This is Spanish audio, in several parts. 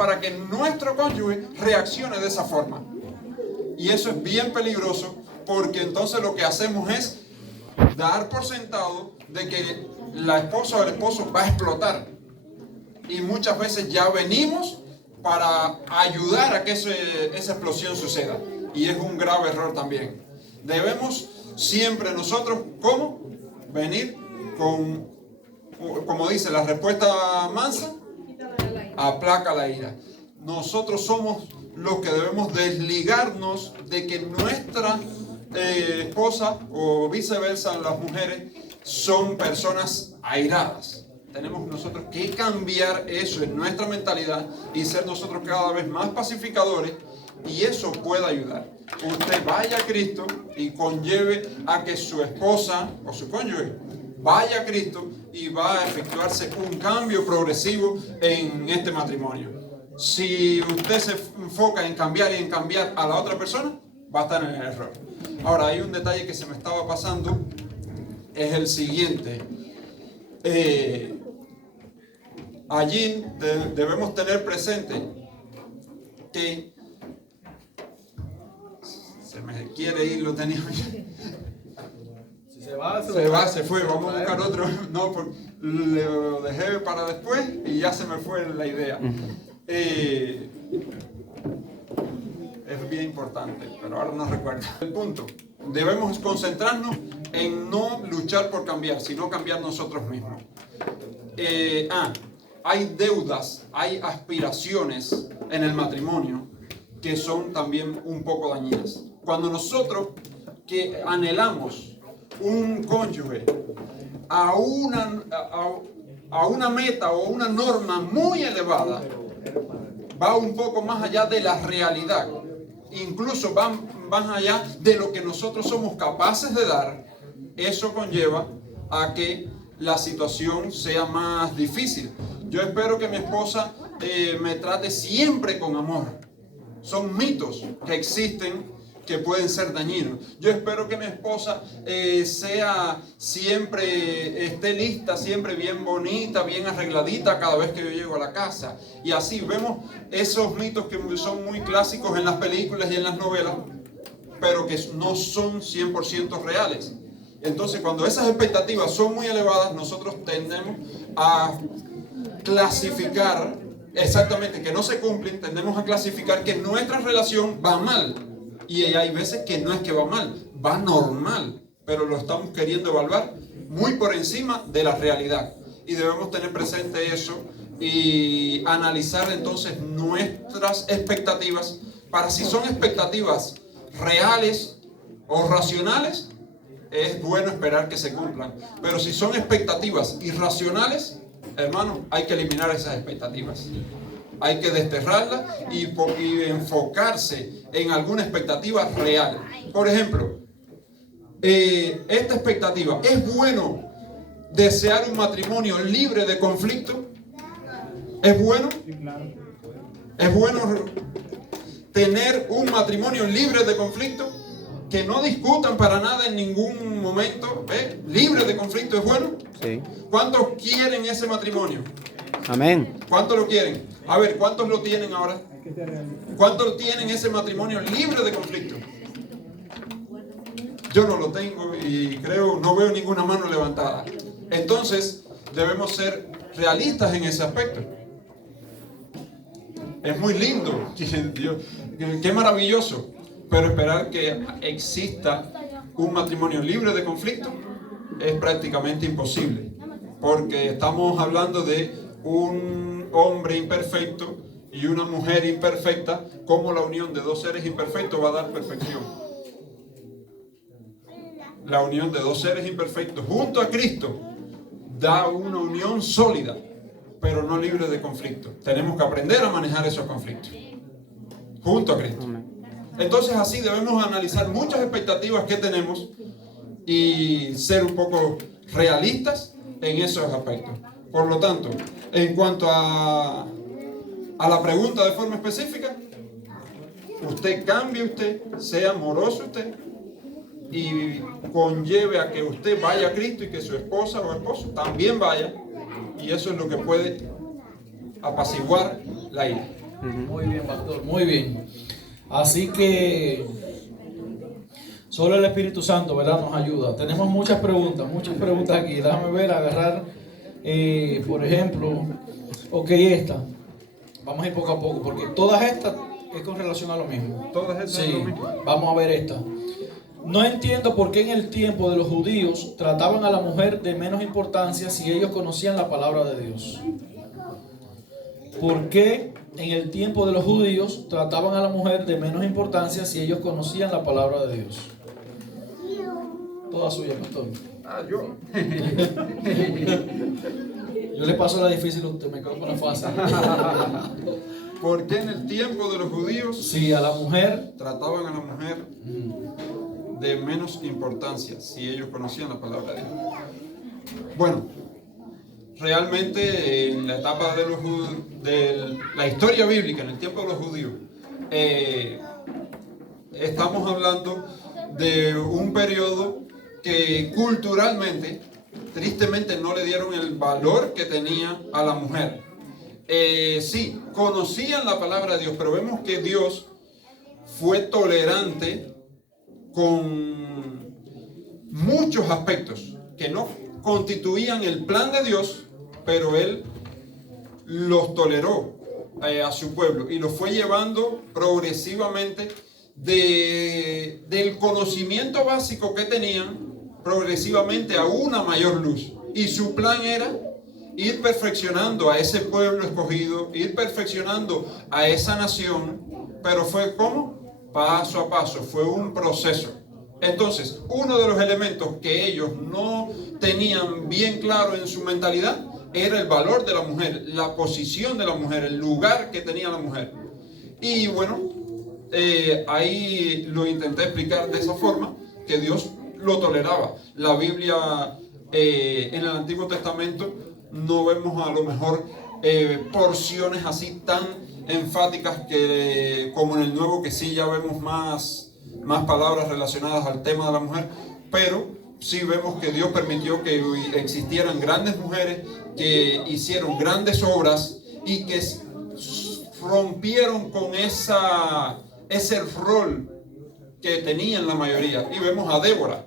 para que nuestro cónyuge reaccione de esa forma. Y eso es bien peligroso, porque entonces lo que hacemos es dar por sentado de que la esposa o el esposo va a explotar. Y muchas veces ya venimos para ayudar a que esa explosión suceda. Y es un grave error también. Debemos siempre nosotros, ¿cómo? Venir con, como dice, la respuesta mansa aplaca la ira. Nosotros somos los que debemos desligarnos de que nuestra esposa o viceversa, las mujeres, son personas airadas. Tenemos nosotros que cambiar eso en nuestra mentalidad y ser nosotros cada vez más pacificadores, y eso puede ayudar. Usted vaya a Cristo y conlleve a que su esposa o su cónyuge vaya a Cristo, y va a efectuarse un cambio progresivo en este matrimonio. Si usted se enfoca en cambiar y en cambiar a la otra persona, va a estar en el error. Ahora, hay un detalle que se me estaba pasando, es el siguiente. Allí debemos tener presente que se me quiere ir, lo tenía ya. Si se va, se fue, vamos a buscar otro. No, lo dejé para después y ya se me fue la idea. Es bien importante, pero ahora no recuerdo. El punto, debemos concentrarnos en no luchar por cambiar, sino cambiar nosotros mismos. Hay deudas, hay aspiraciones en el matrimonio que son también un poco dañinas. Cuando nosotros que anhelamos un cónyuge a una meta o una norma muy elevada, va un poco más allá de la realidad, incluso va más allá de lo que nosotros somos capaces de dar. Eso conlleva a que la situación sea más difícil. Yo espero que mi esposa me trate siempre con amor. Son mitos que existen que pueden ser dañinos. Yo espero que mi esposa sea siempre, esté lista, siempre bien bonita, bien arregladita cada vez que yo llego a la casa. Y así vemos esos mitos que son muy clásicos en las películas y en las novelas, pero que no son 100% reales. Entonces, cuando esas expectativas son muy elevadas, nosotros tendemos a clasificar, exactamente, que no se cumplen, tendemos a clasificar que nuestra relación va mal. Y hay veces que no es que va mal, va normal, pero lo estamos queriendo evaluar muy por encima de la realidad. Y debemos tener presente eso y analizar entonces nuestras expectativas, para si son expectativas reales o racionales, es bueno esperar que se cumplan. Pero si son expectativas irracionales, hermano, hay que eliminar esas expectativas. Hay que desterrarlas y enfocarse en alguna expectativa real. Por ejemplo, esta expectativa: ¿es bueno desear un matrimonio libre de conflicto? ¿Es bueno? ¿Es bueno tener un matrimonio libre de conflicto? Que no discutan para nada en ningún momento. Libre de conflicto, ¿es bueno? Sí. ¿Cuántos quieren ese matrimonio? Amén. ¿Cuántos lo quieren? A ver, ¿cuántos lo tienen ahora? ¿Cuántos tienen ese matrimonio libre de conflicto? Yo no lo tengo y creo, no veo ninguna mano levantada. Entonces, debemos ser realistas en ese aspecto. Es muy lindo, qué maravilloso, pero esperar que exista un matrimonio libre de conflicto es prácticamente imposible, porque estamos hablando de un hombre imperfecto y una mujer imperfecta. ¿Cómo la unión de dos seres imperfectos va a dar perfección? La unión de dos seres imperfectos junto a Cristo da una unión sólida, pero no libre de conflicto. Tenemos que aprender a manejar esos conflictos junto a Cristo. Entonces, así debemos analizar muchas expectativas que tenemos y ser un poco realistas en esos aspectos. Por lo tanto, en cuanto a la pregunta de forma específica, usted cambie, usted sea amoroso, usted, y conlleve a que usted vaya a Cristo y que su esposa o esposo también vaya, y eso es lo que puede apaciguar la ira. Muy bien, pastor, muy bien. Así que solo el Espíritu Santo, ¿verdad?, nos ayuda. Tenemos muchas preguntas aquí. Déjame ver, agarrar, por ejemplo, ok, esta. Vamos a ir poco a poco, porque todas estas es con relación a lo mismo. Todas estas Sí, es lo mismo. vamos a ver esta. No entiendo por qué en el tiempo de los judíos trataban a la mujer de menos importancia si ellos conocían la palabra de Dios. ¿Por qué en el tiempo de los judíos trataban a la mujer de menos importancia si ellos conocían la palabra de Dios? Toda suya, pastor. Yo. Yo le paso la difícil a usted, me quedo con la fácil. ¿Por qué en el tiempo de los judíos Sí, a la mujer trataban a la mujer de menos importancia si ellos conocían la palabra de Dios? Bueno, realmente en la etapa de la historia bíblica, en el tiempo de los judíos, estamos hablando de un periodo que culturalmente, tristemente, no le dieron el valor que tenía a la mujer. Sí, conocían la palabra de Dios, pero vemos que Dios fue tolerante con muchos aspectos que no constituían el plan de Dios, pero Él los toleró a su pueblo y los fue llevando progresivamente del conocimiento básico que tenían progresivamente a una mayor luz. Y su plan era ir perfeccionando a ese pueblo escogido, ir perfeccionando a esa nación, pero fue como paso a paso, fue un proceso. Entonces, uno de los elementos que ellos no tenían bien claro en su mentalidad era el valor de la mujer, la posición de la mujer, el lugar que tenía la mujer. Y bueno, ahí lo intenté explicar de esa forma, que Dios lo toleraba. La Biblia en el Antiguo Testamento no vemos a lo mejor porciones así tan enfáticas como en el Nuevo, que sí ya vemos más palabras relacionadas al tema de la mujer, pero sí vemos que Dios permitió que existieran grandes mujeres que hicieron grandes obras y que rompieron con ese rol que tenían la mayoría. Y vemos a Débora,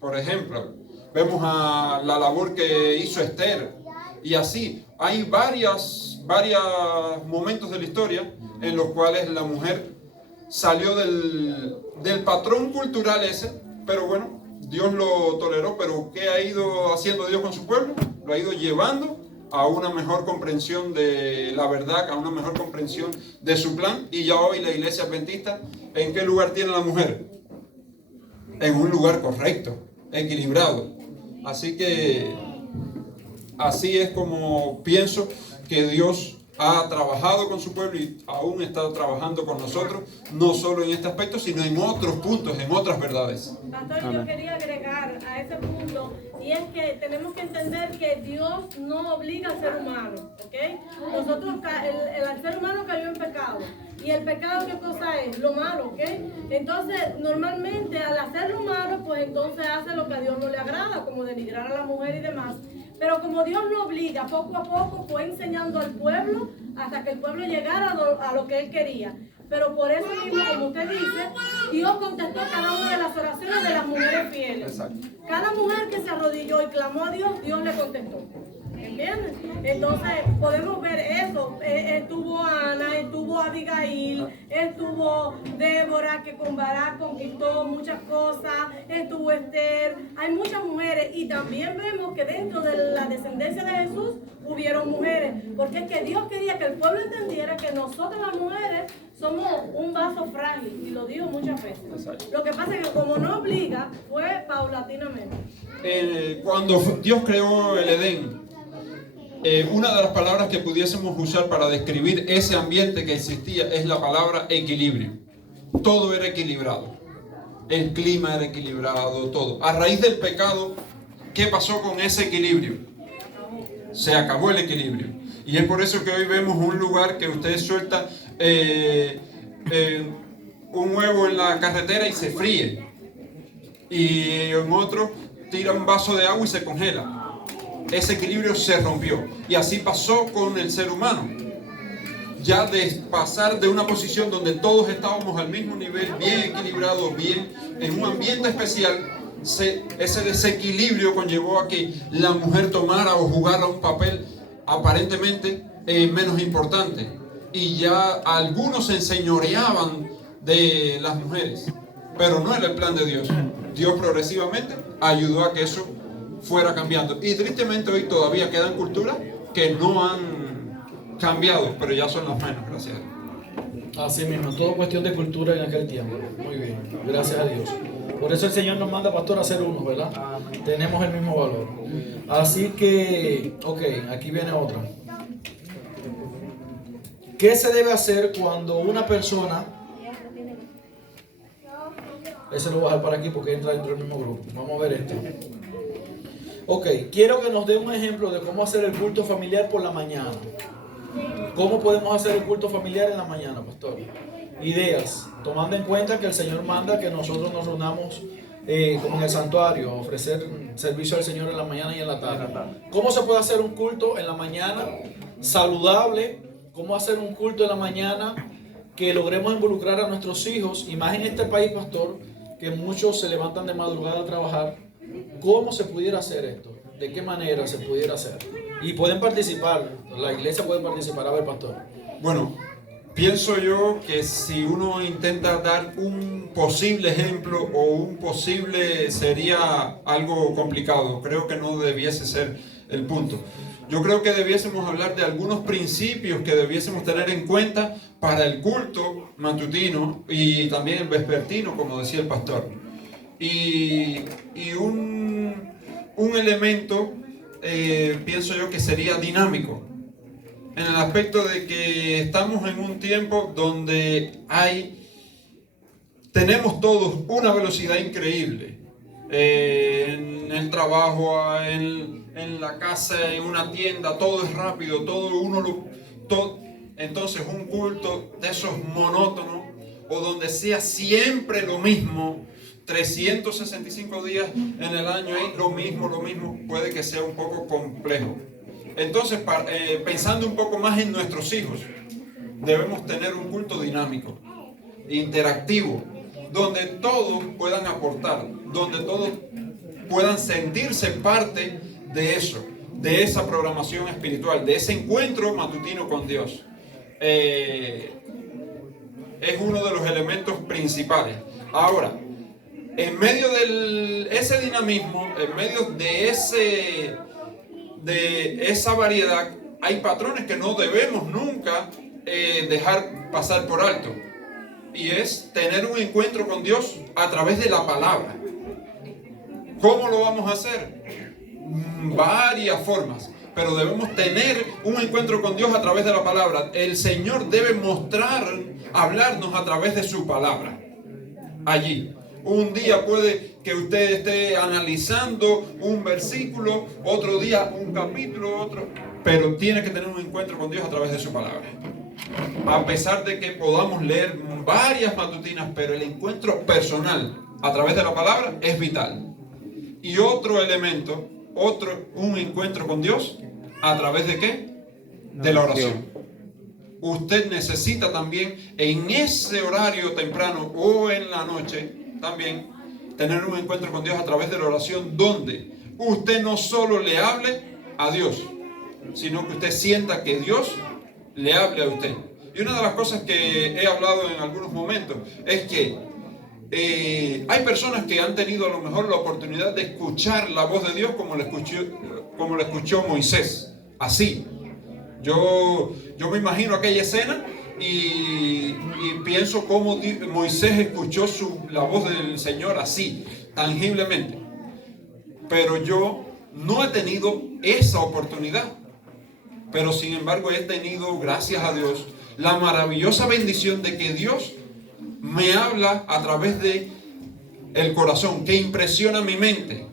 por ejemplo, vemos a la labor que hizo Esther, y así hay varios momentos de la historia en los cuales la mujer salió del patrón cultural ese, pero bueno, Dios lo toleró. Pero ¿qué ha ido haciendo Dios con su pueblo? Lo ha ido llevando a una mejor comprensión de la verdad, a una mejor comprensión de su plan. Y ya hoy la iglesia adventista, ¿en qué lugar tiene la mujer? En un lugar correcto, equilibrado. Así que así es como pienso que Dios ha trabajado con su pueblo y aún está trabajando con nosotros, no solo en este aspecto, sino en otros puntos, en otras verdades. Pastor, yo quería agregar a ese punto, y es que tenemos que entender que Dios no obliga al ser humano, ¿ok? Nosotros, el ser humano cayó en pecado, y el pecado, ¿qué cosa es? Lo malo, ¿ok? Entonces, normalmente al hacer lo malo, pues entonces hace lo que a Dios no le agrada, como denigrar a la mujer y demás. Pero como Dios lo obliga, poco a poco fue enseñando al pueblo hasta que el pueblo llegara a lo que Él quería. Pero por eso mismo, como usted dice, Dios contestó cada una de las oraciones de las mujeres fieles. Exacto. Cada mujer que se arrodilló y clamó a Dios, Dios le contestó. ¿Entiendes? Entonces podemos ver eso. Estuvo Ana, estuvo Abigail, estuvo Débora, que con Barak conquistó muchas cosas, estuvo Esther. Hay muchas mujeres, y también vemos que dentro de la descendencia de Jesús hubieron mujeres, porque es que Dios quería que el pueblo entendiera que nosotros las mujeres somos un vaso frágil, y lo digo muchas veces. Exacto. Lo que pasa es que como no obliga, fue paulatinamente. Cuando Dios creó el Edén, una de las palabras que pudiésemos usar para describir ese ambiente que existía es la palabra equilibrio. Todo era equilibrado. El clima era equilibrado, todo. A raíz del pecado, ¿qué pasó con ese equilibrio? Se acabó el equilibrio. Y es por eso que hoy vemos un lugar que usted suelta un huevo en la carretera y se fríe. Y en otro tira un vaso de agua y se congela. Ese equilibrio se rompió. Y así pasó con el ser humano. ya de pasar de una posición donde todos estábamos al mismo nivel, bien equilibrados, bien en un ambiente especial, ese desequilibrio conllevó a que la mujer tomara o jugara un papel aparentemente menos importante. Y ya algunos se enseñoreaban de las mujeres, pero no era el plan de Dios. Dios progresivamente ayudó a que eso fuera cambiando. Y tristemente hoy todavía quedan culturas que no han cambiado, pero ya son las menos, gracias a Dios. Así mismo, todo cuestión de cultura en aquel tiempo. Muy bien, gracias a Dios. Por eso el Señor nos manda, pastor, a ser uno, ¿verdad? Tenemos el mismo valor. Así que, ok, aquí viene otra. ¿Qué se debe hacer cuando una persona... Ese lo voy a dejar para aquí porque entra dentro del mismo grupo. Vamos a ver esto. Ok, quiero que nos dé un ejemplo de cómo hacer el culto familiar por la mañana. ¿Cómo podemos hacer el culto familiar en la mañana, pastor? Ideas, tomando en cuenta que el Señor manda que nosotros nos reunamos como en el santuario, a ofrecer servicio al Señor en la mañana y en la tarde. ¿Cómo se puede hacer un culto en la mañana saludable? ¿Cómo hacer un culto en la mañana que logremos involucrar a nuestros hijos? Y más en este país, pastor, que muchos se levantan de madrugada a trabajar. ¿Cómo se pudiera hacer esto? ¿De qué manera se pudiera hacer? Y pueden participar, la iglesia puede participar. A ver, pastor. Bueno, pienso yo que si uno intenta dar un posible ejemplo o un posible, sería algo complicado. Creo que no debiese ser el punto. Yo creo que debiésemos hablar de algunos principios que debiésemos tener en cuenta para el culto matutino y también el vespertino, como decía el pastor. Y un elemento, pienso yo, que sería dinámico, en el aspecto de que estamos en un tiempo donde tenemos todos una velocidad increíble, en el trabajo, en la casa, en una tienda, todo es rápido, entonces un culto de esos monótonos, o donde sea siempre lo mismo, 365 días en el año hay lo mismo, puede que sea un poco complejo. Entonces, pensando un poco más en nuestros hijos, debemos tener un culto dinámico, interactivo, donde todos puedan aportar, donde todos puedan sentirse parte de eso, de esa programación espiritual, de ese encuentro matutino con Dios. Es uno de los elementos principales. Ahora, en medio de ese dinamismo, en medio de esa variedad, hay patrones que no debemos nunca dejar pasar por alto. Y es tener un encuentro con Dios a través de la palabra. ¿Cómo lo vamos a hacer? Varias formas, pero debemos tener un encuentro con Dios a través de la palabra. El Señor debe hablarnos a través de su palabra. Allí. Un día puede que usted esté analizando un versículo, otro día un capítulo, pero tiene que tener un encuentro con Dios a través de su palabra. A pesar de que podamos leer varias matutinas, pero el encuentro personal a través de la palabra es vital. Y otro elemento, un encuentro con Dios, ¿a través de qué? De la oración. Usted necesita también en ese horario temprano o en la noche también tener un encuentro con Dios a través de la oración, donde usted no solo le hable a Dios, sino que usted sienta que Dios le hable a usted. Y una de las cosas que he hablado en algunos momentos es que hay personas que han tenido a lo mejor la oportunidad de escuchar la voz de Dios como la escuchó Moisés, así. Yo me imagino aquella escena y pienso cómo Moisés escuchó la voz del Señor así, tangiblemente. Pero yo no he tenido esa oportunidad. Pero sin embargo he tenido, gracias a Dios, la maravillosa bendición de que Dios me habla a través de el corazón, que impresiona mi mente.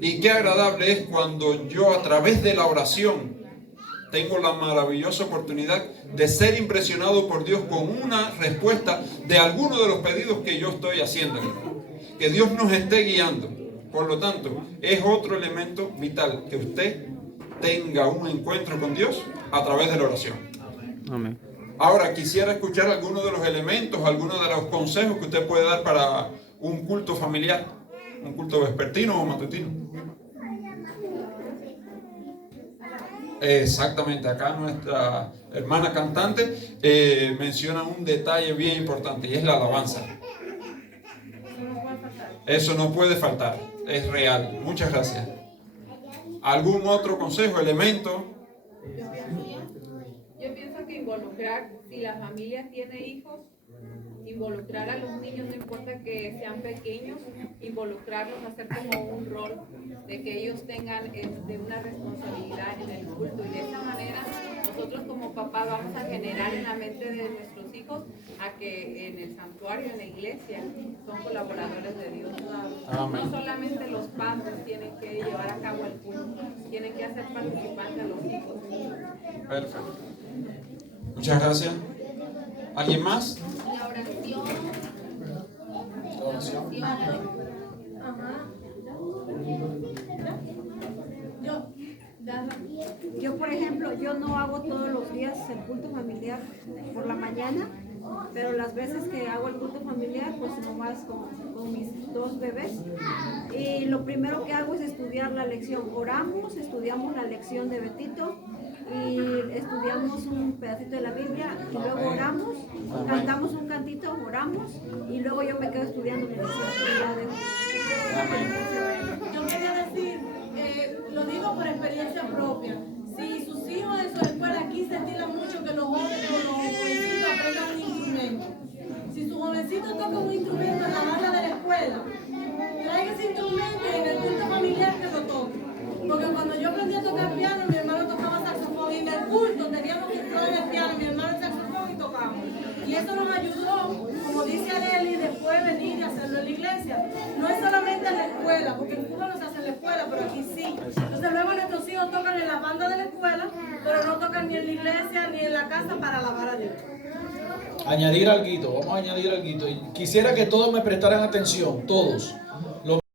Y qué agradable es cuando yo a través de la oración tengo la maravillosa oportunidad de ser impresionado por Dios con una respuesta de alguno de los pedidos que yo estoy haciendo. Que Dios nos esté guiando. Por lo tanto, es otro elemento vital, que usted tenga un encuentro con Dios a través de la oración. Amén. Ahora, quisiera escuchar algunos de los elementos, algunos de los consejos que usted puede dar para un culto familiar, un culto vespertino o matutino. Exactamente, acá nuestra hermana cantante menciona un detalle bien importante y es la alabanza. Eso no puede faltar, es real. Muchas gracias. ¿Algún otro consejo, elemento? Yo pienso que involucrar, si la familia tiene hijos, involucrar a los niños, no importa que sean pequeños, involucrarlos, hacer como un rol de que ellos tengan una responsabilidad en el culto, y de esa manera nosotros como papás vamos a generar en la mente de nuestros hijos a que en el santuario, en la iglesia, son colaboradores de Dios. Amén. No solamente los padres tienen que llevar a cabo el culto, tienen que hacer participantes a los hijos. Perfecto. Muchas gracias. ¿Alguien más? La oración. Ajá. Yo, por ejemplo, yo no hago todos los días el culto familiar por la mañana, pero las veces que hago el culto familiar, pues nomás con mis dos bebés. Y lo primero que hago es estudiar la lección. Oramos, estudiamos la lección de Betito y estudiamos un pedacito de la Biblia y luego oramos, cantamos un cantito, oramos y luego yo me quedo estudiando mi lección. Y ya dejo. Yo quería decir, lo digo por experiencia propia. Si sus hijos en su escuela aquí se estilan mucho que los jóvenes o los jovencitos aprendan un instrumento. Si su jovencito toca un instrumento en la banda de la escuela, traiga ese instrumento y en el culto familiar que lo toque. Porque cuando yo aprendí a tocar piano, mi hermano tocaba saxofón y en el culto teníamos que entrar en el piano, mi hermano el saxofón y tocamos. Y eso nos ayudó, como dice Aleli, después venir y hacerlo en la iglesia. No es solamente en la escuela, porque en Cuba no se hace en la escuela, pero aquí sí. Entonces luego nuestros hijos tocan en la banda de la escuela, pero no tocan ni en la iglesia ni en la casa para alabar a Dios. Añadir alguito, vamos a añadir alguito. Y quisiera que todos me prestaran atención, todos.